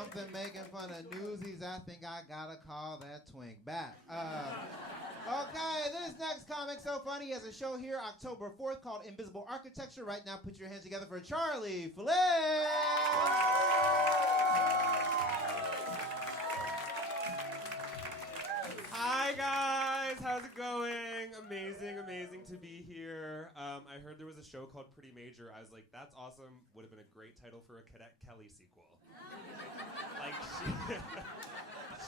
something making fun of newsies, I think I gotta call that twink back. Okay, this next comic's so funny. He has a show here October 4th called Invisible Architecture. Right now, put your hands together for Charlie Flynn! Hi guys, how's it going? Amazing to be here. I heard there was a show called Pretty Major. I was like, that's awesome. Would have been a great title for a Cadet Kelly sequel. Like,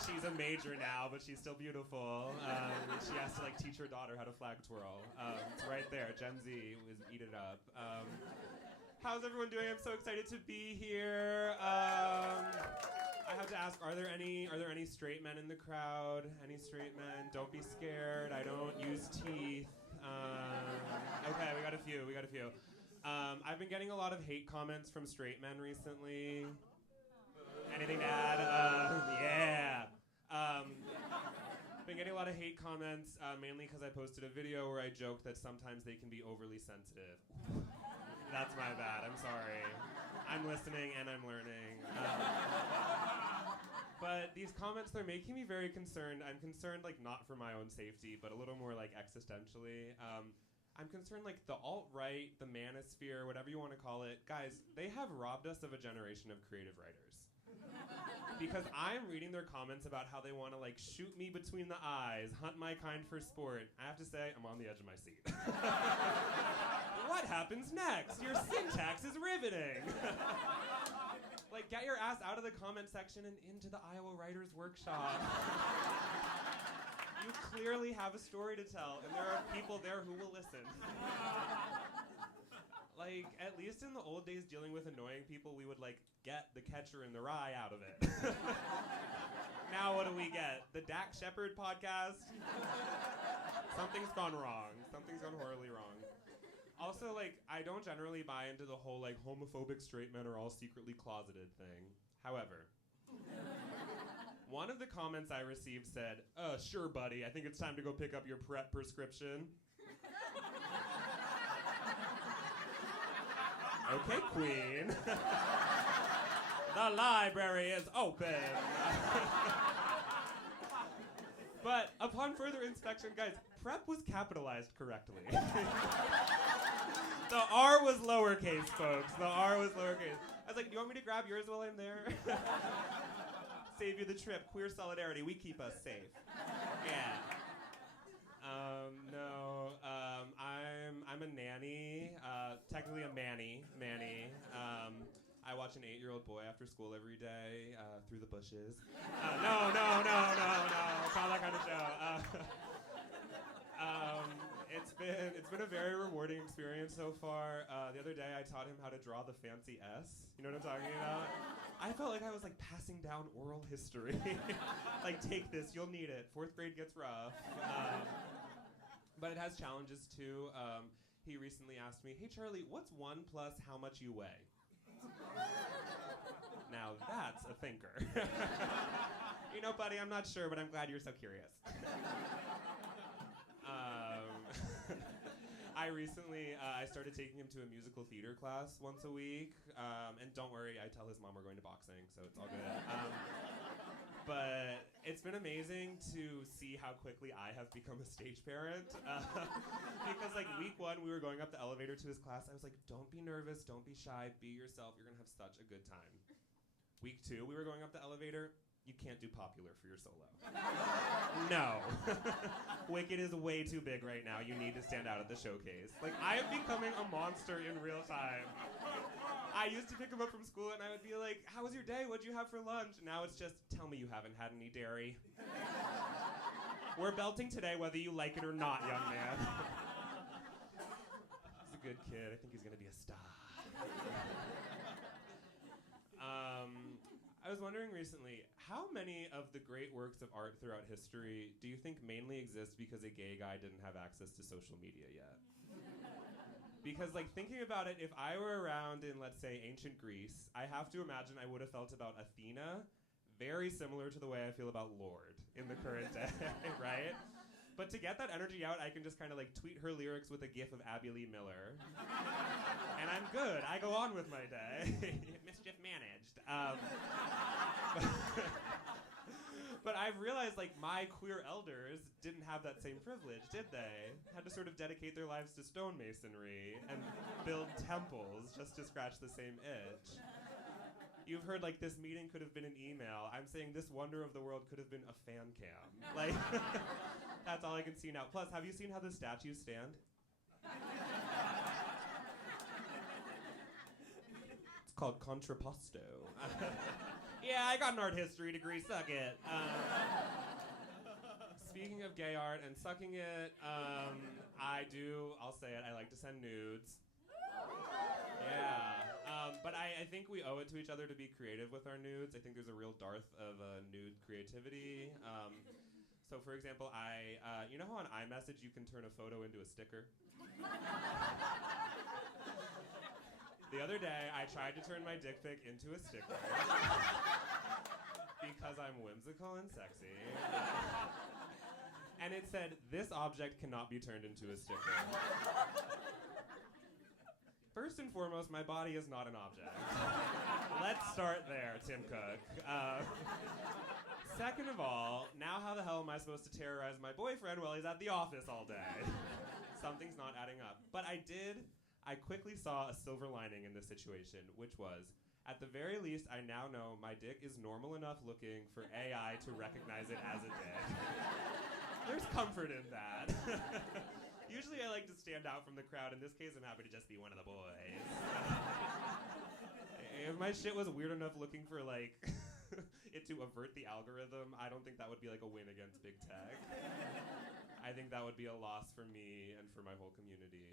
she's a major now, but she's still beautiful. She has to like teach her daughter how to flag twirl. It's right there. Gen Z was eat it up. How's everyone doing? I'm so excited to be here. I have to ask, are there any straight men in the crowd? Any straight men? Don't be scared. I don't use teeth. Okay, we got a few. I've been getting a lot of hate comments from straight men recently. Anything to add? Yeah. Been getting a lot of hate comments, mainly because I posted a video where I joked that sometimes they can be overly sensitive. That's my bad. I'm sorry. I'm listening and I'm learning. But these comments, they're making me very concerned. I'm concerned, like, not for my own safety, but a little more, like, existentially. I'm concerned, like, the alt-right, the manosphere, whatever you want to call it, guys, they have robbed us of a generation of creative writers. Because I'm reading their comments about how they want to, like, shoot me between the eyes, hunt my kind for sport. I have to say, I'm on the edge of my seat. What happens next? Your syntax is riveting. Like, get your ass out of the comment section and into the Iowa Writers Workshop. You clearly have a story to tell, and there are people there who will listen. Like, at least in the old days dealing with annoying people, we would, like, get the Catcher in the Rye out of it. Now what do we get? The Dak Shepard podcast? Something's gone wrong. Something's gone horribly wrong. Also, like, I don't generally buy into the whole, like, homophobic straight men are all secretly closeted thing. However, one of the comments I received said, sure, buddy, I think it's time to go pick up your PrEP prescription. Okay, queen. The library is open. But upon further inspection, guys, PrEP was capitalized correctly. The R was lowercase, folks. The R was lowercase. I was like, do you want me to grab yours while I'm there? Save you the trip. Queer solidarity. We keep us safe. Yeah. No. I'm a nanny. Technically a manny. I watch an 8-year-old boy after school every day through the bushes. No. It's not that kind of show. It's been a very rewarding experience so far. The other day I taught him how to draw the fancy S. You know what I'm talking about? I felt like I was like passing down oral history. Like, take this, you'll need it. 4th grade gets rough. But it has challenges too. He recently asked me, hey Charlie, what's 1 plus how much you weigh? Now that's a thinker. You know, buddy, I'm not sure, but I'm glad you're so curious. I recently, I started taking him to a musical theater class once a week. And don't worry, I tell his mom we're going to boxing, so it's all good. But it's been amazing to see how quickly I have become a stage parent. Because like week 1, we were going up the elevator to his class. I was like, don't be nervous, don't be shy, be yourself. You're gonna have such a good time. Week 2, we were going up the elevator. You can't do popular for your solo. No. Wicked is way too big right now. You need to stand out at the showcase. Like, I am becoming a monster in real time. I used to pick him up from school and I would be like, how was your day? What'd you have for lunch? Now it's just, tell me you haven't had any dairy. We're belting today whether you like it or not, young man. He's a good kid. I think he's gonna be a star. I was wondering recently, how many of the great works of art throughout history do you think mainly exist because a gay guy didn't have access to social media yet? Because, like, thinking about it, if I were around in, let's say, ancient Greece, I have to imagine I would have felt about Athena very similar to the way I feel about Lord in the current day, right? But to get that energy out, I can just kind of like tweet her lyrics with a gif of Abby Lee Miller. And I'm good. I go on with my day. Mischief managed. But I've realized, like, my queer elders didn't have that same privilege, did they? Had to sort of dedicate their lives to stonemasonry and build temples just to scratch the same itch. You've heard, like, this meeting could have been an email. I'm saying this wonder of the world could have been a fan cam. Like, that's all I can see now. Plus, have you seen how the statues stand? It's called contrapposto. Yeah, I got an art history degree, suck it. Speaking of gay art and sucking it, I'll say it, I like to send nudes. Yeah, but I think we owe it to each other to be creative with our nudes. I think there's a real dearth of nude creativity. So for example, you know how on iMessage you can turn a photo into a sticker? The other day, I tried to turn my dick pic into a sticker because I'm whimsical and sexy. And it said, this object cannot be turned into a sticker. First and foremost, my body is not an object. Let's start there, Tim Cook. Second of all, now how the hell am I supposed to terrorize my boyfriend while he's at the office all day? Something's not adding up. But I quickly saw a silver lining in this situation, which was, at the very least, I now know my dick is normal enough looking for AI to recognize it as a dick. There's comfort in that. Usually I like to stand out from the crowd. In this case, I'm happy to just be one of the boys. If my shit was weird enough looking for, like, it to avert the algorithm, I don't think that would be, like, a win against big tech. I think that would be a loss for me and for my whole community.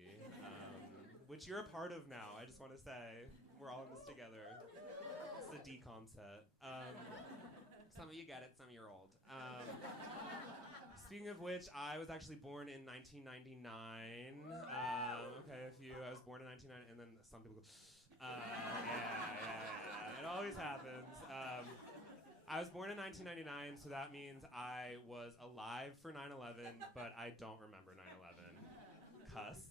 Which you're a part of now, I just want to say. We're all in this together. It's the decom set. Some of you get it, some of you are old. Speaking of which, I was actually born in 1999. Okay, I was born in 1999, and then some people go, yeah. It always happens. I was born in 1999, so that means I was alive for 9/11, but I don't remember 9/11. Cusp.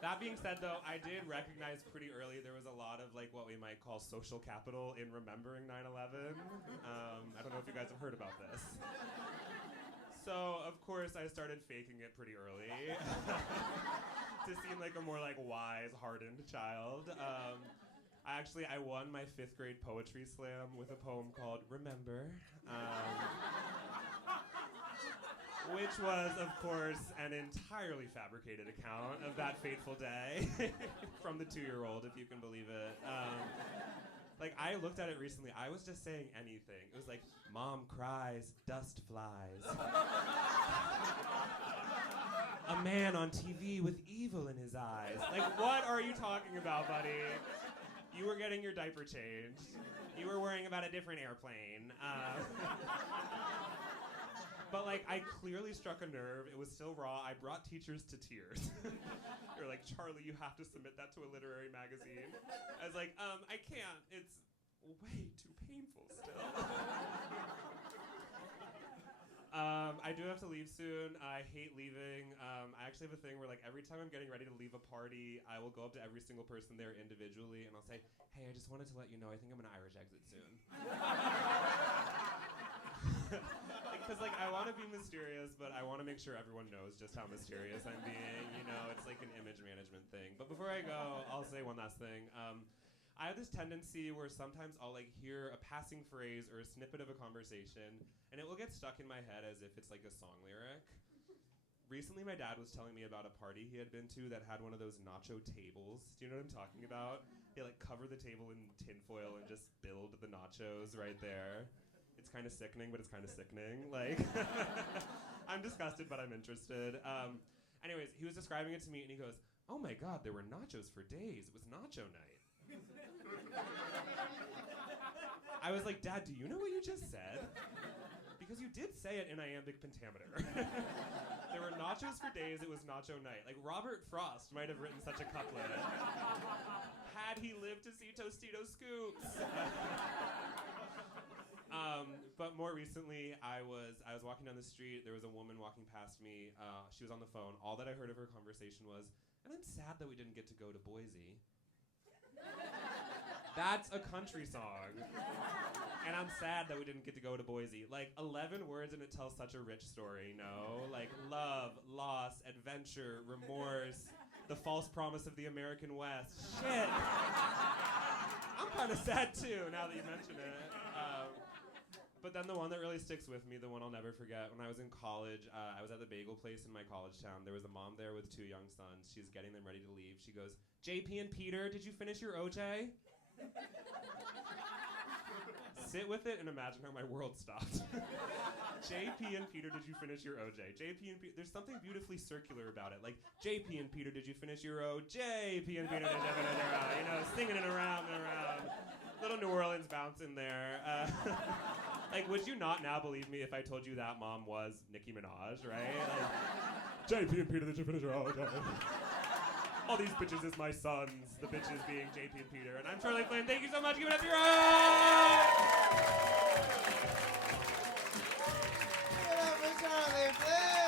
That being said, though, I did recognize pretty early there was a lot of, like, what we might call social capital in remembering 9/11. I don't know if you guys have heard about this. So, of course, I started faking it pretty early to seem like a more, like, wise, hardened child. I won my 5th grade poetry slam with a poem called Remember. Which was, of course, an entirely fabricated account of that fateful day from the 2-year-old, if you can believe it. Like, I looked at it recently. I was just saying anything. It was like, Mom cries, dust flies. A man on TV with evil in his eyes. Like, what are you talking about, buddy? You were getting your diaper changed. You were worrying about a different airplane. But, like, I clearly struck a nerve. It was still raw. I brought teachers to tears. They were like, Charlie, you have to submit that to a literary magazine. I was like, I can't. It's way too painful still. I do have to leave soon. I hate leaving. I actually have a thing where, like, every time I'm getting ready to leave a party, I will go up to every single person there individually, and I'll say, hey, I just wanted to let you know I think I'm going to Irish exit soon. Because, like, I want to be mysterious, but I want to make sure everyone knows just how mysterious I'm being. You know, it's like an image management thing. But before I go, I'll say one last thing. I have this tendency where sometimes I'll, like, hear a passing phrase or a snippet of a conversation, and it will get stuck in my head as if it's like a song lyric. Recently, my dad was telling me about a party he had been to that had one of those nacho tables. Do you know what I'm talking about? They, like, cover the table in tinfoil and just build the nachos right there. It's kind of sickening, but it's kind of sickening. Like, I'm disgusted, but I'm interested. Anyways, he was describing it to me, and he goes, oh my God, there were nachos for days. It was nacho night. I was like, Dad, do you know what you just said? Because you did say it in iambic pentameter. There were nachos for days, it was nacho night. Like, Robert Frost might have written such a couplet. Had he lived to see Tostito Scoops. But more recently, I was walking down the street. There was a woman walking past me. She was on the phone. All that I heard of her conversation was, "And I'm sad that we didn't get to go to Boise." That's a country song. And I'm sad that we didn't get to go to Boise. Like 11 words and it tells such a rich story, no? Like love, loss, adventure, remorse, the false promise of the American West. Shit. I'm kind of sad too now that you mention it. But then the one that really sticks with me, the one I'll never forget, when I was in college, I was at the bagel place in my college town. There was a mom there with 2 young sons. She's getting them ready to leave. She goes, "JP and Peter, did you finish your OJ?" Sit with it and imagine how my world stopped. JP and Peter, did you finish your OJ? JP and Peter, there's something beautifully circular about it. Like, JP and Peter, did you finish your OJ? JP and Peter, did you finish your O? You know, singing it around and around. Little New Orleans bounce in there. Like, would you not now believe me if I told you that mom was Nicki Minaj, right? Like, JP and Peter, did you finish your OJ? All these bitches is my sons, the bitches being JP and Peter. And I'm Charlie Flynn. Thank you so much. Give it up for your own.